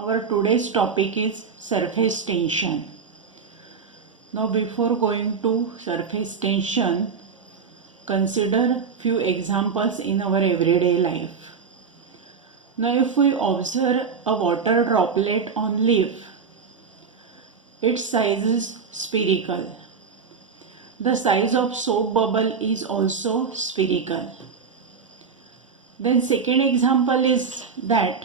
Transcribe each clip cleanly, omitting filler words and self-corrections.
Our today's topic is surface tension. Now before going to surface tension, consider few examples in our everyday life. Now if we observe a water droplet on leaf, its size is spherical. The size of soap bubble is also spherical. Then second example is that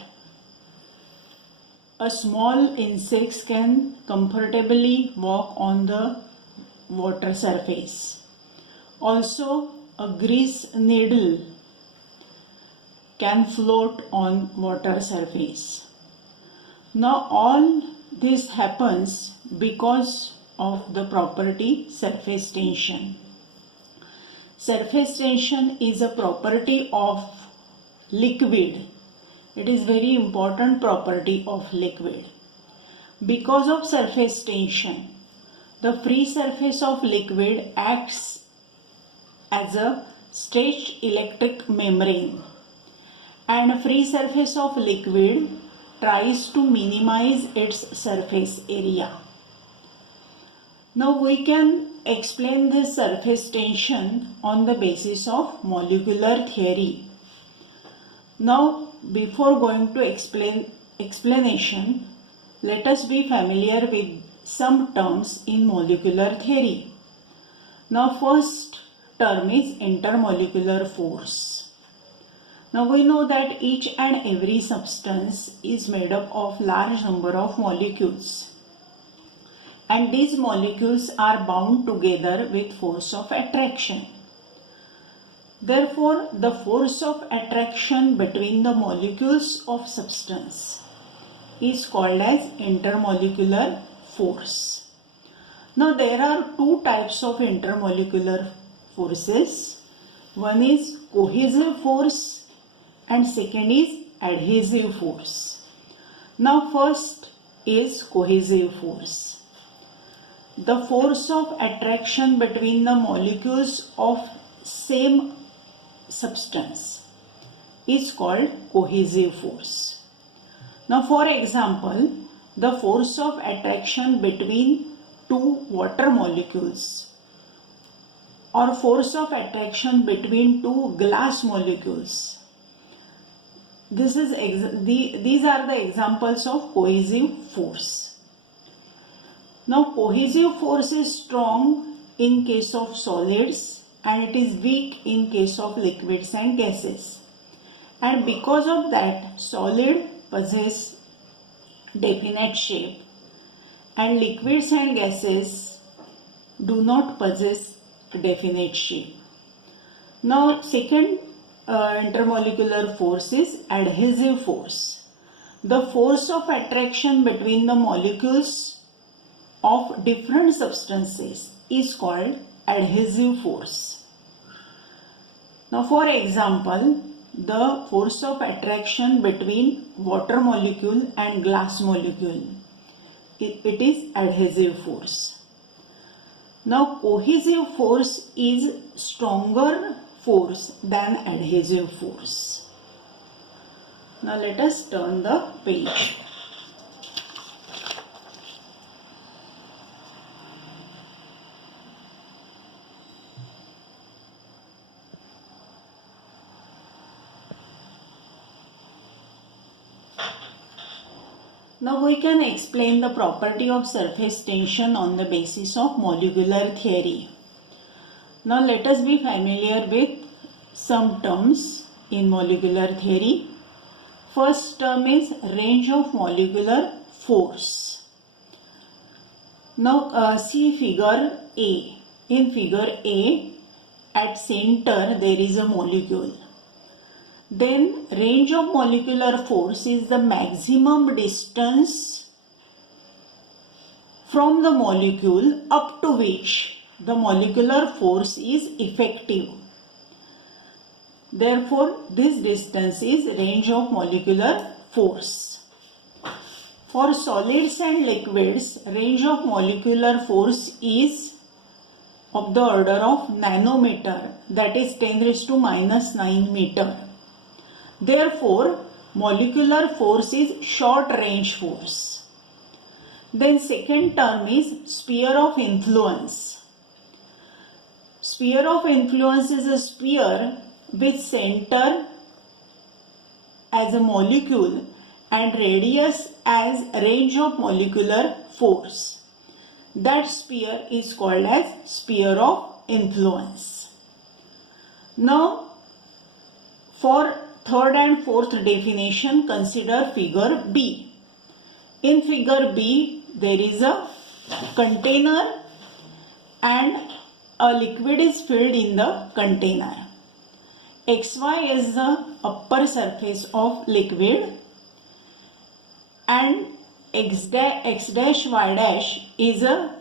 a small insect can comfortably walk on the water surface. Also, a grease needle can float on water surface. Now all this happens because of the property surface tension. Surface tension is a property of liquid. It is very important property of liquid. Because of surface tension, the free surface of liquid acts as a stretched electric membrane, and free surface of liquid tries to minimize its surface area. Now we can explain this surface tension on the basis of molecular theory. Now before going to explanation, let us be familiar with some terms in molecular theory. Now first term is intermolecular force. Now we know that each and every substance is made up of large number of molecules, and these molecules are bound together with force of attraction. Therefore, the force of attraction between the molecules of substance is called as intermolecular force. Now, there are two types of intermolecular forces. One is cohesive force and second is adhesive force. Now, first is cohesive force. The force of attraction between the molecules of same substance is called cohesive force. Now for example, the force of attraction between two water molecules or force of attraction between two glass molecules. These are the examples of cohesive force. Now cohesive force is strong in case of solids and it is weak in case of liquids and gases. And because of that, solid possess definite shape and liquids and gases do not possess definite shape. Now second intermolecular force is adhesive force. The force of attraction between the molecules of different substances is called adhesive force. Now for example, the force of attraction between water molecule and glass molecule, it is adhesive force. Now cohesive force is stronger force than adhesive force. Now let us turn the page. Now we can explain the property of surface tension on the basis of molecular theory. Now let us be familiar with some terms in molecular theory. First term is range of molecular force. Now see figure A. In figure A, at center there is a molecule. Then range of molecular force is the maximum distance from the molecule up to which the molecular force is effective. Therefore, this distance is range of molecular force. For solids and liquids, range of molecular force is of the order of nanometer, that is 10 raised to minus 9 meter. Therefore, molecular force is short range force. Then second term is sphere of influence. Sphere of influence is a sphere with center as a molecule and radius as range of molecular force. That sphere is called as sphere of influence. Now, for third and fourth definition, consider figure B. In figure B, there is a container and a liquid is filled in the container. XY is the upper surface of liquid and X dash Y dash is a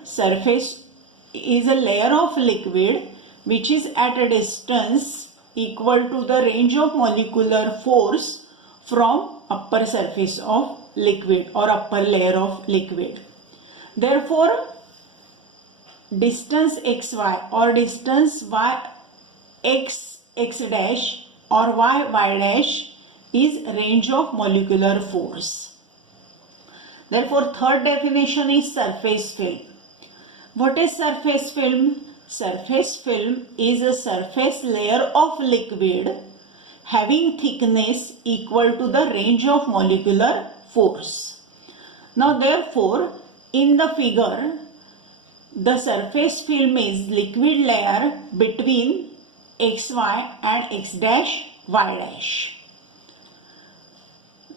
layer of liquid which is at a distance equal to the range of molecular force from upper surface of liquid or upper layer of liquid. Therefore, distance xy or distance y x dash or y dash is range of molecular force. Therefore, third definition is surface film. What is surface film? Surface film is a surface layer of liquid having thickness equal to the range of molecular force. Now, therefore, in the figure, the surface film is liquid layer between xy and x dash y dash.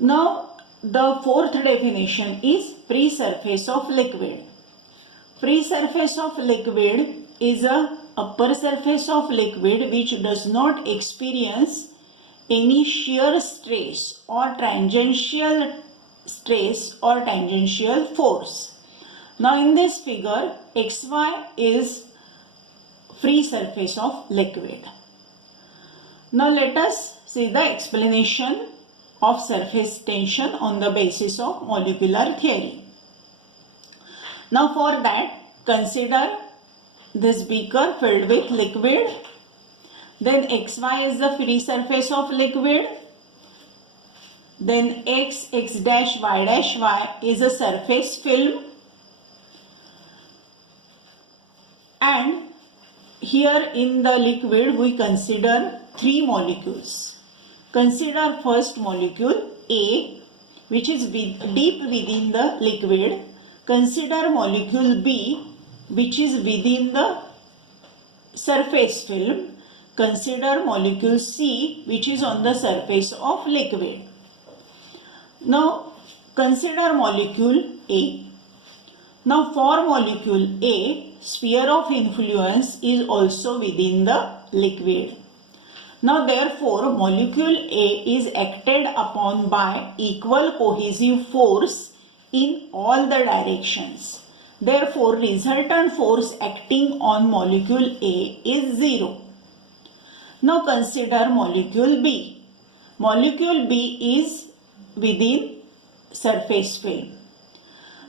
Now, the fourth definition is free surface of liquid. Free surface of liquid is a upper surface of liquid which does not experience any shear stress or tangential force. Now in this figure, xy is free surface of liquid. Now let us see the explanation of surface tension on the basis of molecular theory. Now for that, consider this beaker filled with liquid. Then xy is the free surface of liquid. Then x dash y is a surface film. And here in the liquid we consider three molecules. Consider first molecule A, which is deep within the liquid. Consider molecule B, which is within the surface film. Consider molecule C, which is on the surface of liquid. Now consider molecule A. Now for molecule A, sphere of influence is also within the liquid. Now therefore molecule A is acted upon by equal cohesive force in all the directions. Therefore resultant force acting on molecule A is 0. Now consider molecule B. Molecule B is within surface film.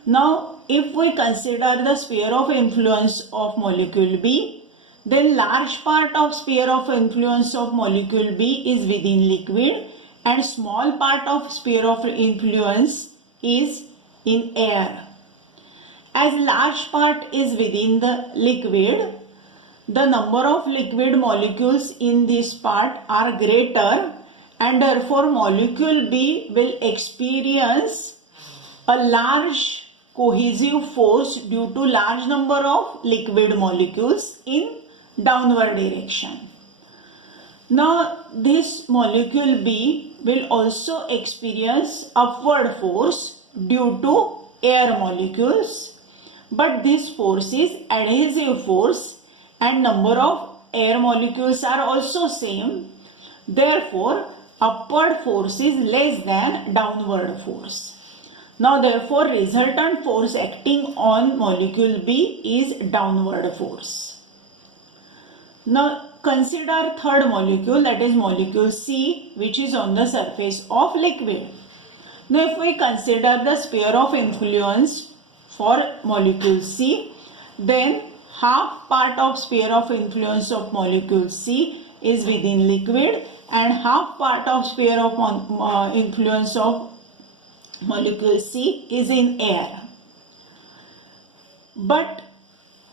Now if we consider the sphere of influence of molecule B, then large part of sphere of influence of molecule B is within liquid and small part of sphere of influence is in air. As large part is within the liquid, the number of liquid molecules in this part are greater and therefore molecule B will experience a large cohesive force due to large number of liquid molecules in downward direction. Now this molecule B will also experience upward force due to air molecules, but this force is adhesive force and number of air molecules are also same. Therefore upward force is less than downward force. Now therefore resultant force acting on molecule B is downward force. Now consider third molecule, that is molecule C, which is on the surface of liquid. Now if we consider the sphere of influence for molecule C, then half part of sphere of influence of molecule C is within liquid and half part of sphere of influence of molecule C is in air. But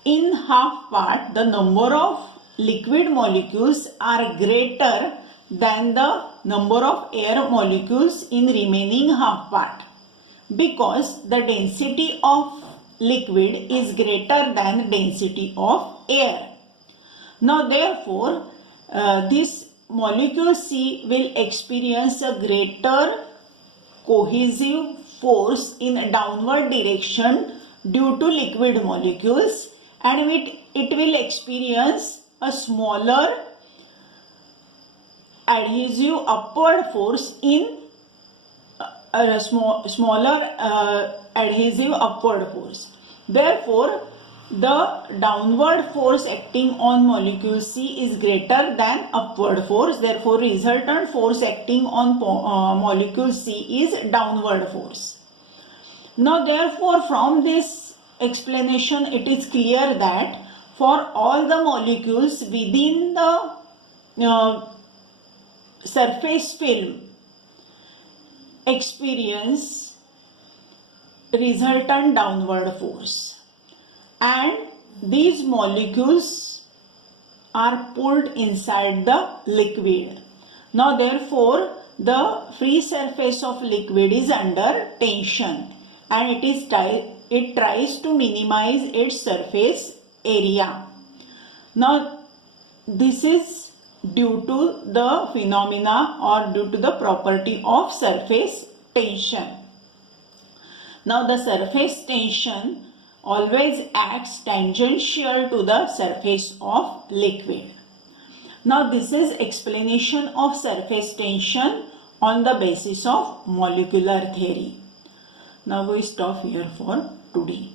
in half part, the number of liquid molecules are greater than the number of air molecules in remaining half part, because the density of liquid is greater than density of air. Now therefore, this molecule C will experience a greater cohesive force in downward direction due to liquid molecules, and it will experience a smaller adhesive upward force in adhesive upward force. Therefore, the downward force acting on molecule C is greater than upward force. Therefore, resultant force acting on molecule C is downward force. Now, therefore, from this explanation, it is clear that for all the molecules within the surface film experience resultant downward force, and these molecules are pulled inside the liquid. Now therefore, the free surface of liquid is under tension, and it tries to minimize its surface area. Now this is due to the phenomena or due to the property of surface tension. Now the surface tension always acts tangential to the surface of liquid. Now this is explanation of surface tension on the basis of molecular theory. Now we stop here for today.